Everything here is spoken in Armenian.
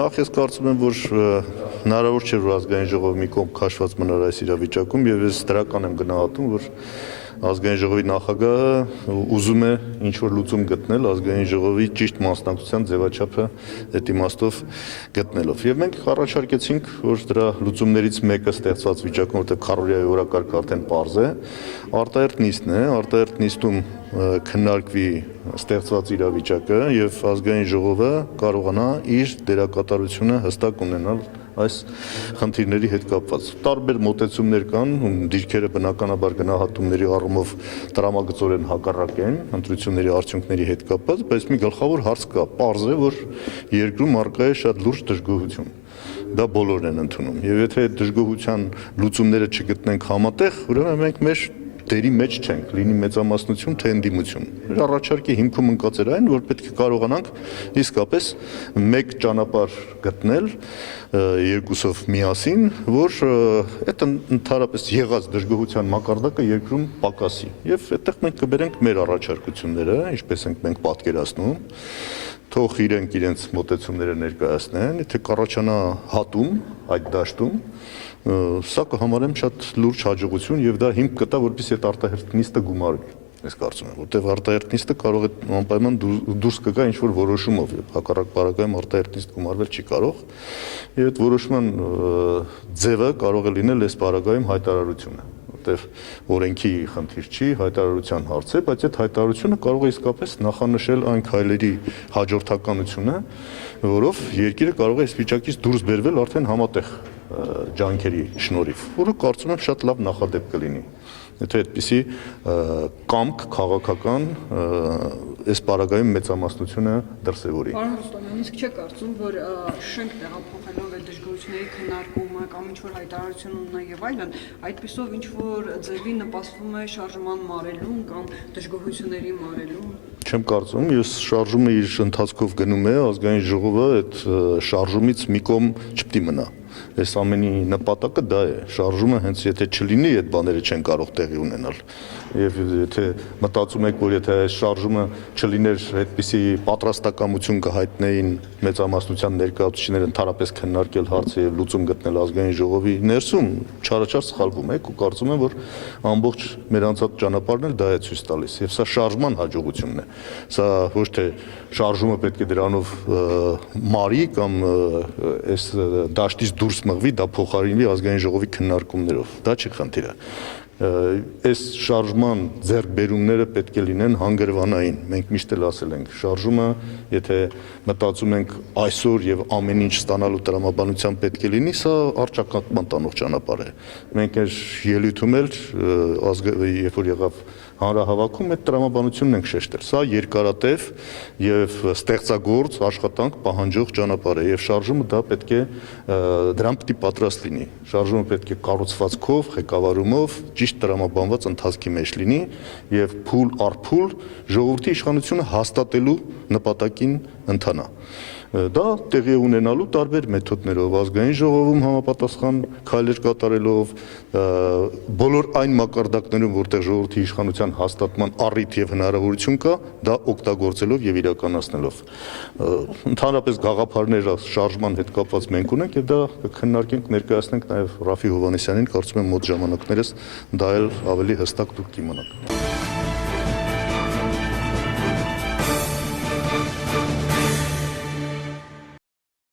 Նախ ես կարծում եմ, որ հնարավոր չէ, որ ազգային ժողովը մի կողմ քաշված մնար այս իրավիճակում եւ ես դրական եմ գնահատում, որ ազգային ժողովի նախագահը ուզում է ինչ-որ լուծում գտնել ազգային ժողովի ճիշտ մասնակցության ձևաչափը այդ իմաստով գտնելով։ Եվ մենք առաջարկեցինք, որ դրա լուծումներից մեկը ստեղծված վիճակում, որտեղ քառորյայի օրակարգը արդեն պարզ է, արտահերթ նիստն է, արտահերթ նիստում քննարկվի ստեղծված իրավիճակը եւ ազգային ժողովը կարողանա իր դերակատարությունը հստակ ունենալ այս խնդիրների հետ կապված։ Տարբեր մոտեցումներ կան, դիրքերը բնականաբար գնահատումների առումով տրամագծորեն հակառակ են ընտրությունների արդյունքների հետ կապված, բայց մի գլխավոր հարց կա, պարզ է, որ երկրում առկա է շատ լուրջ դժգոհություն։ Դա բոլորն են ընդունում։ Եվ եթե դժգոհության լուծումները չգտնենք համատեղ, ուրեմն մենք մեր դերի մեջ չենք, լինի մեծամասնություն, թե ընդդիմություն։ Առաջարկի հիմքում ընկած էր այն, որ պետք է կարողանանք իսկապես մեկ ճանապարհ գտնել երկուսով միասին, որ այդ ընդհանրապես եղած դժգոհության մակարդակը երկրում պակասի։ Եվ այդտեղ մենք կբերենք մեր առաջարկությունները, ինչպես ենք մենք պատկերացնում, թող իրենք իրենց մոտեցումները ներկայացնեն, եթե կառաջանա հատում այդ դաշտում, սա կհամարեմ շատ լուրջ հաջողություն եւ դա հիմք կտա, որպեսզի այդ արտահերթ նիստը գումարվի։ Ես կարծում եմ, որտեղ արտահերթ նիստը կարող է անպայման դուրս կգա ինչ-որ որոշումով, հակառակ պարագայում արտահերթ նիստ գումարվել չի կարող, եւ այդ որոշման ձևը կարող է լինել այս պարագայում հայտարարությունը, որտեղ օրենքի խնդիր չի, հայտարարության հարց է, բայց այդ հայտարարությունը կարող է իսկապես նախանշել այն քայլերի հաջորդականությունը, որով երկիրը կարող է այս վիճակից դուրս բերվել արդեն համատեղ ջանքերի շնորհիվ, որը կարծում եմ շատ լավ նախադեպ կլինի։ Եթե այդպիսի կամք քաղաքական այս պարագայում մեծամասնությունը դրսևորի։ Պարոն Ռուստամյան, իսկ չեք կարծում, որ շենք տեղափոխելով այդ դժգոհությունների քննարկումը կամ ինչ-որ հայտարարություն ունենա եւ այլն, այդպիսով ինչ-որ ձևի նպաստվում է շարժման մարելուն կամ դժգոհությունների մարելուն։ Չեմ կարծում, ես շարժումը իր ընթացքով գնում է, ազգային ժողովը այդ շարժումից մի կողմ չպետք է մնա։ Այս ամենի նպատակը դա է, շարժումը հենց եթե չլինի, այդ բաները չեն կարող տեղի ունենալ։ Եվ եթե մտածում եք, որ եթե այս շարժումը չլիներ, այդպիսի պատրաստակամություն կհայտնեին մեծամասնության ներկայացուցիչները ընդհանրապես քննարկել հարցը եւ լուծում գտնել ազգային ժողովի ներսում, չարաչար սխալվում եք ու կարծում եմ, որ ամբողջ մեր անցած ճանապարհն էլ դա է ցույց տալիս։ Եվ սա շարժման հաջողությունն է։ Սա ոչ թե շարժումը պետք է դրանով մարի կամ այս դաշտից դուրս մղվի, դա փոխարինվի ազգային ժողովի քննարկումներով։ Դա չի խնդիրը։ Այս շարժման ձեռքբերումները պետք է լինեն հանգրվանային։ Մենք միշտ էլ ասել ենք, շարժումը, եթե մտածում ենք այսօր եւ ամեն ինչ ստանալու տրամաբանությամբ պետք է լինի, սա առճակատման տանող ճանապարհ է։ Մենք այս ելույթում էլ երբ որ եղավ հանրահավաքում այդ տրամաբանությունն ենք շեշտել։ Սա երկարատև եւ ստեղծագործ աշխատանք պահանջող ճանապարհ է եւ շարժումը դա պետք է դրան պետք է պատրաստ լինի։ Շարժումը պետք է կառուցվածքով, ղեկավարումով ճիշտ տրամաբանված ընթացքի մեջ լինի եւ փուլ առ փուլ ժողովրդի իշխանությունը հաստատելու նպատակին ընթանա։ Դա տեղի ունենալու տարբեր մեթոդներով, ազգային ժողովում համապատասխան քայլեր կատարելով, բոլոր այն մակարդակներում, որտեղ ժողովրդի իշխանության հաստատման առիթ եւ հնարավորություն կա, դա օգտագործելով եւ իրականացնելով։ Ընդհանրապես գաղափարներ շարժման հետ կապված մենք ունենք եւ դա կքննարկենք, ներկայացնենք նաեւ Ռաֆի Հովհաննիսյանին, կարծում եմ մոտ ժամանակներս դա էլ ավելի հստակ դուք կիմանաք։